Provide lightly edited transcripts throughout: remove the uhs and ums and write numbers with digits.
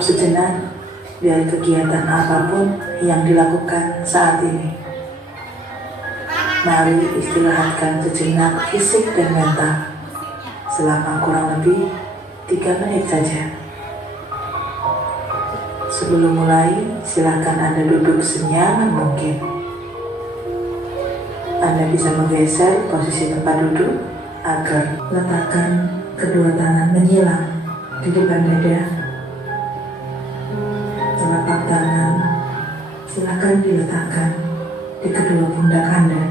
sejenak dari kegiatan apapun yang dilakukan saat ini. Mari istirahatkan sejenak fisik dan mental selama kurang lebih 3 menit saja. Sebelum mulai, silakan Anda duduk senyaman mungkin. Anda bisa menggeser posisi tempat duduk agar letakkan kedua tangan menyilang di depan dada. Telapak tangan silakan diletakkan di kedua pundak Anda.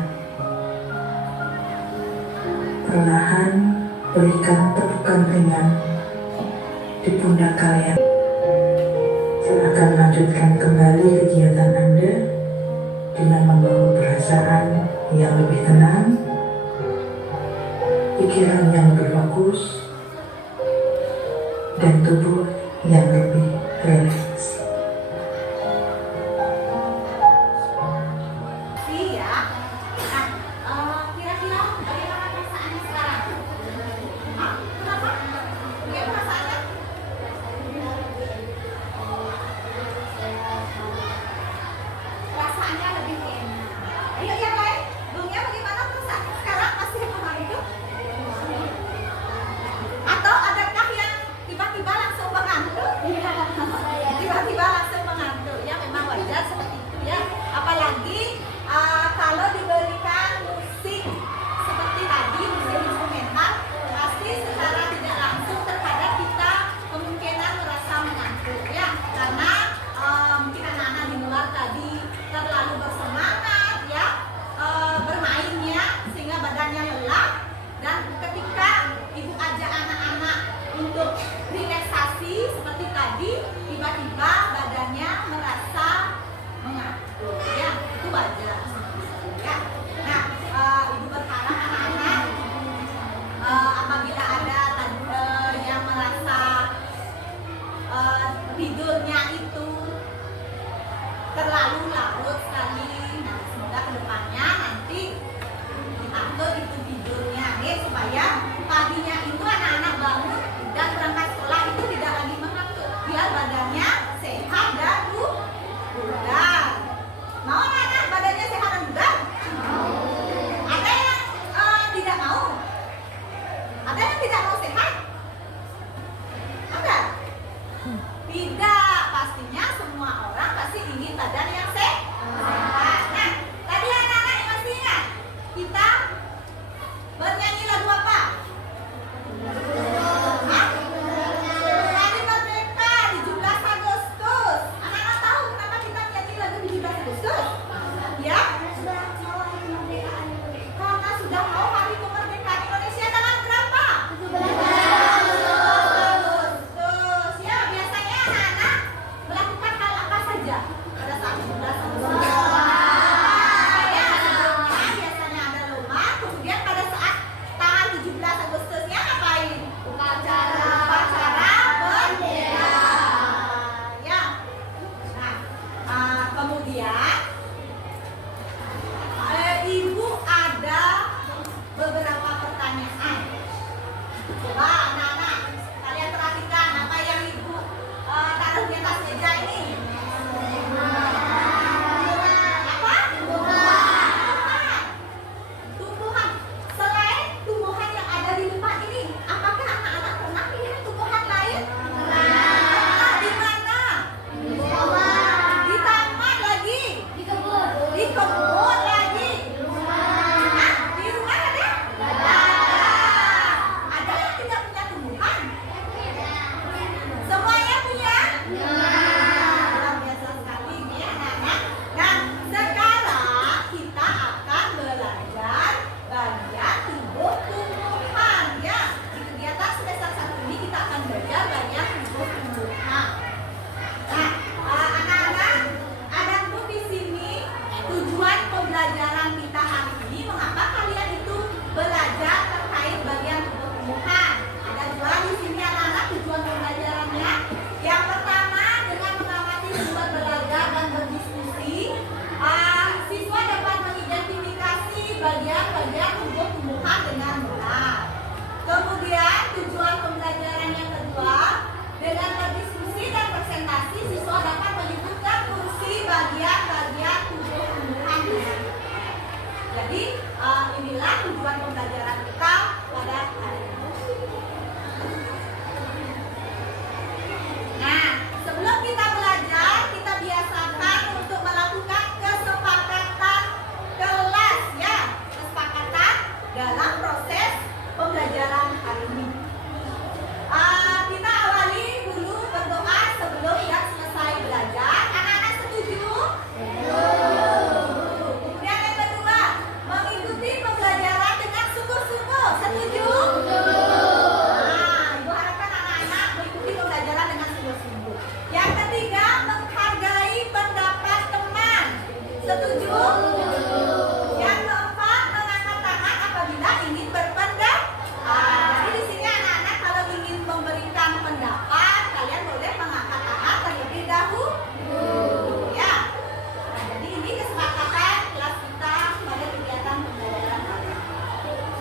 Perlahan berikan tepukan ringan di pundak kalian. Silakan lanjutkan kembali kegiatan Anda dengan membawa perasaan yang lebih tenang, pikiran yang berfokus, dan tubuh yang lebih rileks. Tiba-tiba langsung mengantuk, ya memang wajar seperti itu ya. Apalagi kalau diberikan musik seperti tadi, musik instrumental, pasti secara tidak langsung terkadang kita kemungkinan merasa mengantuk ya. Karena mungkin anak-anak di luar tadi terlalu bersemangat ya bermainnya sehingga badannya lelah, dan ketika ibu ajak anak-anak untuk relaksasi seperti tadi, tiba-tiba badannya merasa mengantuk ya, itu wajar ya. Nah, ibu berharap anak-anak apabila ada yang merasa tidurnya itu terlalu larut sekali, nah semoga kedepannya nanti diatur itu tidurnya nih, supaya paginya itu anak-anak bangun dan berangkat sekolah itu tidak lagi mengantuk, biar badannya sehat dan bugar. Mau anak-anak badannya sehat dan bugar? Ada yang tidak mau? Ada yang tidak mau sehat? Ada? Tidak, pastinya semua orang pasti ingin badan yang sehat. Nah, tadi anak-anak yang masih ingat kita bernyanyi lagu apa? Hari Merdeka 17 Agustus. Anak-anak tahu kenapa kita menyanyi lagu 17 Agustus? Ya? Karena sudah mau hari kemerdekaan Indonesia tanggal berapa? 17 Agustus. Ya, biasanya anak-anak melakukan hal apa saja pada saat 17 Agustus? Ya, sebelumnya biasanya ada lomba, kemudian pada saat tanggal 17 Agustusnya ngapain? Upacara bendera. Ya. Nah, kemudian ibu ada beberapa pertanyaan. Coba anak-anak kalian perhatikan apa yang ibu taruh di atas meja ini. Apa? Tumbuhan. Selain tumbuhan yang ada di depan ini, apakah anak-anak pernah melihat tumbuhan lain? Pernah. Di mana? Di taman lagi? Di kebun lagi? Hah? Di rumah ada? Ada yang tidak punya tumbuhan? Semuanya punya? Luar biasa sekali ini ya anak-anak. Nah, sekarang kita akan belajar bagian tubuh tumbuhan ya. Di kegiatan semester 1 ini kita akan belajar bagian tubuh tumbuhan. Nah, anak-anak, ada tuh di sini tujuan pembelajaran kita hari ini. Mengapa kalian itu belajar terkait bagian tubuh tumbuhan? Ada dua di sini anak-anak tujuan pembelajarannya. Yang pertama, dengan mengamati sumber belajar dan berdiskusi, siswa dapat mengidentifikasi bagian-bagian tubuh tumbuhan dengan benar. Kemudian tujuan pembelajaran yang kedua, dengan berdiskusi dan presentasi, siswa dapat menyebutkan fungsi bagian-bagian tubuh tumbuhan. Jadi inilah tujuan pembelajaran kita pada hari ini. Nah, sebelum kita belajar, kita biasakan untuk melakukan kesepakatan kelas ya, kesepakatan dalam proses pembelajaran hari ini. Kita awali dulu berdoa sebelum kita selesai belajar. Anak-anak setuju? Kemudian yang kedua, mengikuti pembelajaran dengan sungguh-sungguh. Setuju? Nah, Ibu harapkan anak-anak mengikuti pembelajaran dengan sungguh-sungguh. Yang ketiga, menghargai pendapat teman. Setuju? Yang keempat, mengangkat tangan apabila ingin berpendapat. Jadi di sini anak-anak kalau ingin memberikan pendapat, kalian boleh mengangkat tangan terlebih dahulu. Ya. Nah, jadi ini kesepakatan kelas kita pada kegiatan pembelajaran hari ini.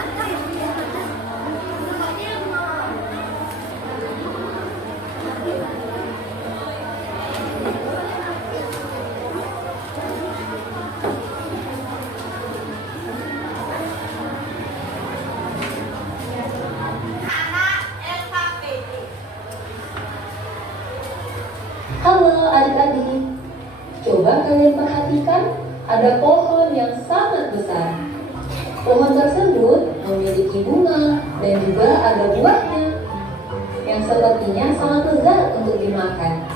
Anak LKPD. Halo adik-adik, coba kalian perhatikan ada pohon yang sangat besar. Pohon tersebut memiliki bunga dan juga ada buahnya yang sepertinya sangat lezat untuk dimakan.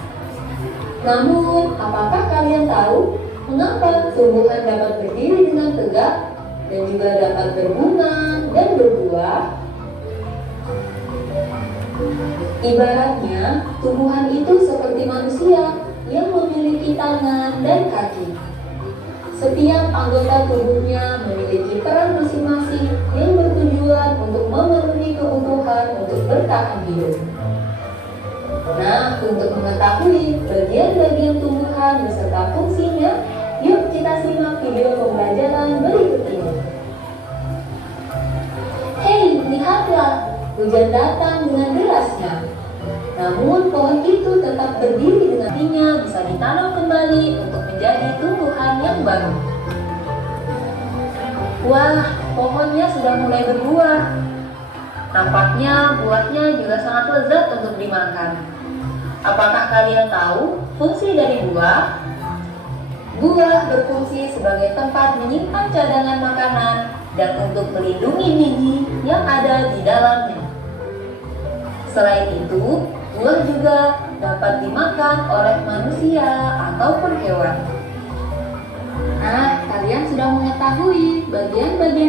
Namun, apakah kalian tahu mengapa tumbuhan dapat berdiri dengan tegak dan juga dapat berbunga dan berbuah? Ibaratnya, tumbuhan itu seperti manusia yang memiliki tangan dan kaki. Setiap anggota tubuhnya memiliki peran masing-masing yang bertujuan untuk memenuhi kebutuhan untuk bertahan hidup. Nah, untuk mengetahui bagian-bagian tumbuhan beserta fungsinya, yuk kita simak video pembelajaran berikut ini. Hei, lihatlah! Hujan datang dengan derasnya. Namun pohon itu tetap berdiri dengan tingginya bisa ditanam kembali untuk menjadi tumbuhan yang baru. Wah, pohonnya sudah mulai berbuah. Nampaknya buahnya juga sangat lezat untuk dimakan. Apakah kalian tahu fungsi dari buah? Buah berfungsi sebagai tempat menyimpan cadangan makanan dan untuk melindungi biji yang ada di dalamnya. Selain itu, buah juga dapat dimakan oleh manusia ataupun hewan. Nah, kalian sudah mengetahui bagian-bagian